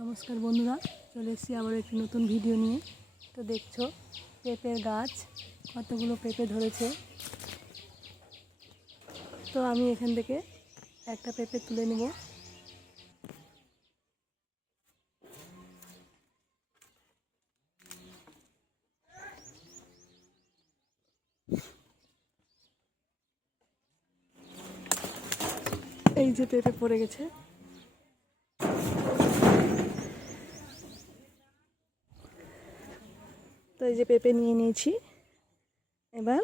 নমস্কার বন্ধুরা, চলে এসেছি আবার একটি নতুন ভিডিও নিয়ে। তো দেখছ, পেঁপের গাছ, কতগুলো পেঁপে ধরেছে। তো আমি এখান থেকে একটা পেঁপে তুলে নেব। এই যে পেঁপে পড়ে গেছে। এই যে পেঁপে নিয়ে নিয়েছি। এবার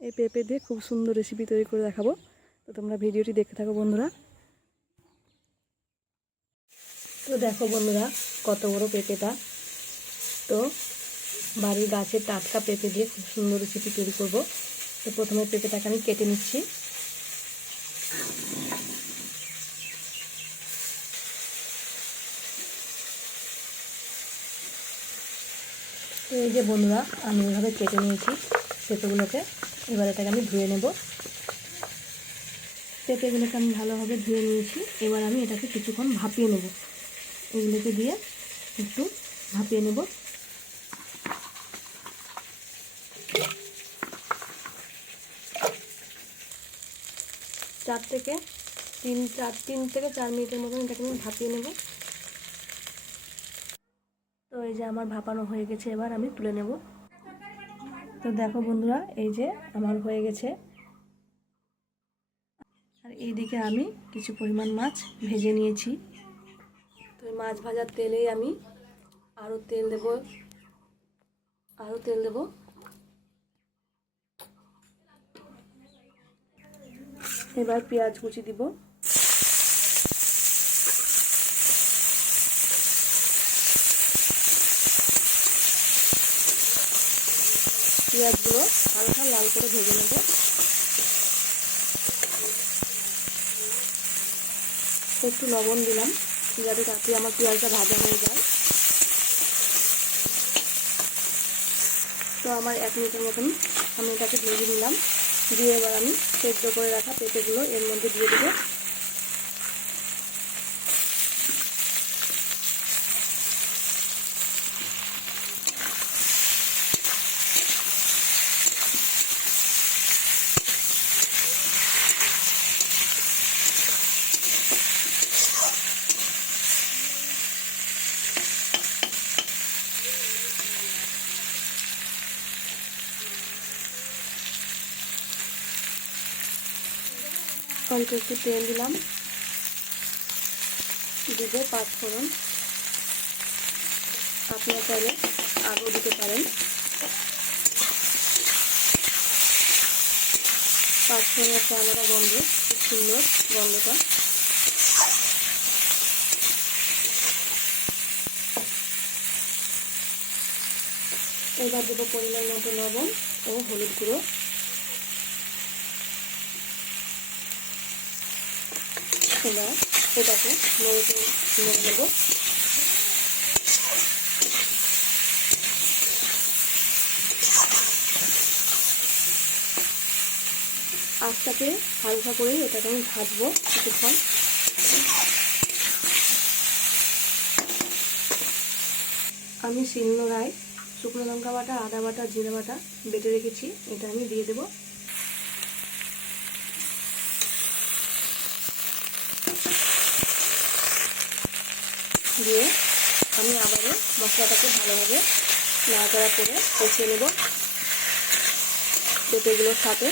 এই পেঁপে দিয়ে খুব সুন্দর রেসিপি তৈরি করে দেখাবো। তো তোমরা ভিডিওটি দেখতে থাকো বন্ধুরা। তো দেখো বন্ধুরা, কত বড় পেঁপেটা। তো বাড়ির গাছের টাটকা পেঁপে দিয়ে খুব সুন্দর রেসিপি তৈরি করব। তো প্রথমে পেঁপেটাকে আমি কেটে নিচ্ছি। তো এই যে বন্ধুরা, আমি এভাবে কেটে নিয়েছি পেঁপেগুলোকে। এবার এটাকে আমি ধুয়ে নেব। পেঁপেগুলোকে আমি ভালোভাবে ধুয়ে নিয়েছি। এবার আমি এটাকে কিছুক্ষণ ভাপিয়ে নেব। এগুলোকে দিয়ে একটু ভাপিয়ে নেব। চার থেকে তিন, চার, তিন থেকে চার মিনিটের মতন এটাকে আমি ভাপিয়ে নেব। এই যে আমার ভাপানো হয়ে গেছে, এবার আমি তুলে নেব। তো দেখো বন্ধুরা, এই যে আমার হয়ে গেছে। আর এইদিকে আমি কিছু পরিমাণ মাছ ভেজে নিয়েছি। তো মাছ ভাজার তেলেই আমি আরও তেল দেব, আরও তেল দেব। এবার পেঁয়াজ কুচি দিব। পেঁয়াজগুলো হালকা লাল করে ভেজে নেব। একটু লবণ দিলাম, যাতে তাতে আমার পেঁয়াজটা ভাজা হয়ে যায়। তো আমার এক মিনিটের মতন আমি এটাকে ভেজে নিলাম। দিয়ে এবার আমি সেদ্ধ করে রাখা পেঁপেগুলো এর মধ্যে দিয়ে দেবো। অল্প একটু তেল দিলাম। দিবে পাঁচফোড়ন আপনারা চাইলে আলু দিতে পারেন। পাঁচফোড়ন একটা আলাদা গন্ধ, খুব সুন্দর গন্ধটা। এবার দেবো পরিমাণ মতো লবণ ও হলুদ গুঁড়ো। এবার এটাকে নড়ে নেড়ে নেব। হালকা করে এটাকে আমি ভাজবো কিছুক্ষণ। আমি শিলনোড়ায় শুকনো লঙ্কা বাটা, আদা বাটা, জিরা বাটা বেটে রেখেছি। এটা আমি দিয়ে দেবো। দিয়ে আমি আবারও মশলাটাকে ভালোভাবে নাড়াচাড়া করে কষিয়ে নেব। পেঁপেগুলোর সাথে।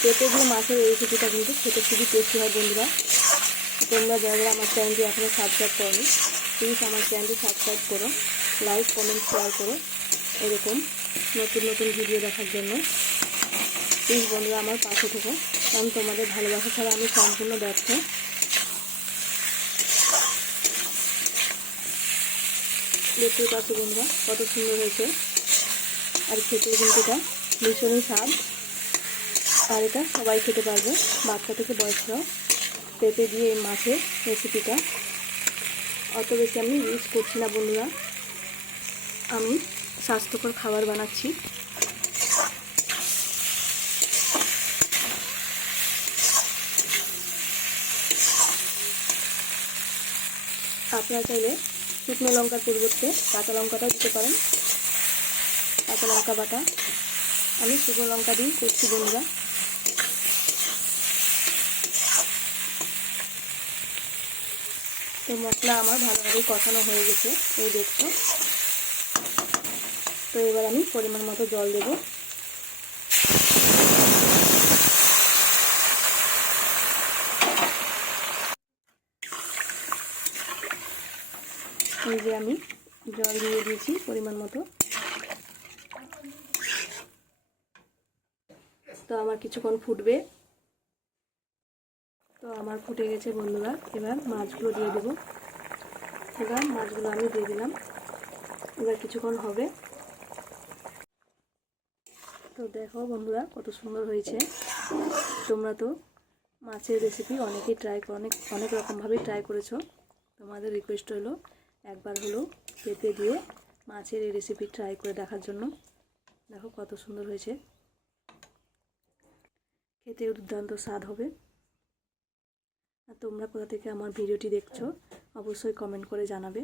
পেঁপে দিয়ে মাছের এই রেসিপিটা কিন্তু খেতে খুবই টেস্টি হয় বন্ধুরা। তোমরা যারা যারা আমার চ্যানেলটি এখনও সাবস্ক্রাইব করো প্লিজ আমার চ্যানেলটি সাবস্ক্রাইব করো লাইক কমেন্ট শেয়ার করো। এরকম নতুন নতুন ভিডিও দেখার জন্য। প্লিজ বন্ধুরা আমার পাশে থেকো। কারণ তোমাদের ভালোবাসা ছাড়া আমি সম্পূর্ণ ব্যর্থ। দেখতেই পাচ্ছ বন্ধুরা, কত সুন্দর হয়েছে। আর খেতে কিন্তু এটা ভীষণই স্বাদ। আর এটা সবাই খেতে পারবে, বাচ্চা থেকে বয়সরাও পেঁপে দিয়ে এই মাছের রেসিপিটা অত বেশি আমি ইউজ করছি না বন্ধুরা। আমি স্বাস্থ্যকর খাবার বানাচ্ছি। আপনারা চাইলে শুকনো লঙ্কার পরিবর্তে কাঁচা লঙ্কাটাও দিতে পারেন। কাঁচা লঙ্কা বাটা। আমি শুকনো লঙ্কা দিয়ে করছি বন্ধুরা। তো মশলা আমার ভালোভাবে কষানো হয়ে গেছে, এই দেখছ। তো এবার আমি পরিমাণ মতো জল দেব। যে আমি জল দিয়ে দিয়েছি পরিমাণ মতো। তো আমার কিছুক্ষণ ফুটবে। তো আমার ফুটে গেছে বন্ধুরা, এবার মাছগুলো দিয়ে দেবো। এবার মাছগুলো আমি দিয়ে দিলাম। এবার কিছুক্ষণ হবে। তো দেখো বন্ধুরা, কত সুন্দর হয়েছে। তোমরা তো মাছের রেসিপি অনেকেই ট্রাই অনেক অনেক রকমভাবেই ট্রাই করেছ। তোমাদের রিকোয়েস্ট হলো একবার হলো পেঁপে দিয়ে মাছের এই রেসিপি ট্রাই করে দেখার জন্য। দেখো কত সুন্দর হয়েছে। খেতে দুর্দান্ত স্বাদ হবে। আর তোমরা কোথা থেকে আমার ভিডিওটি দেখছ, অবশ্যই কমেন্ট করে জানাবে।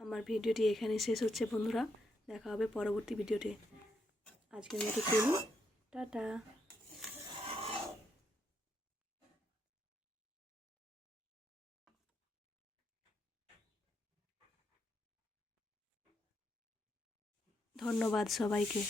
আমার ভিডিওটি এখানে শেষ হচ্ছে বন্ধুরা। দেখা হবে পরবর্তী ভিডিওতে। আজকের মতো চলুন। টাটা। ধন্যবাদ সবাইকে।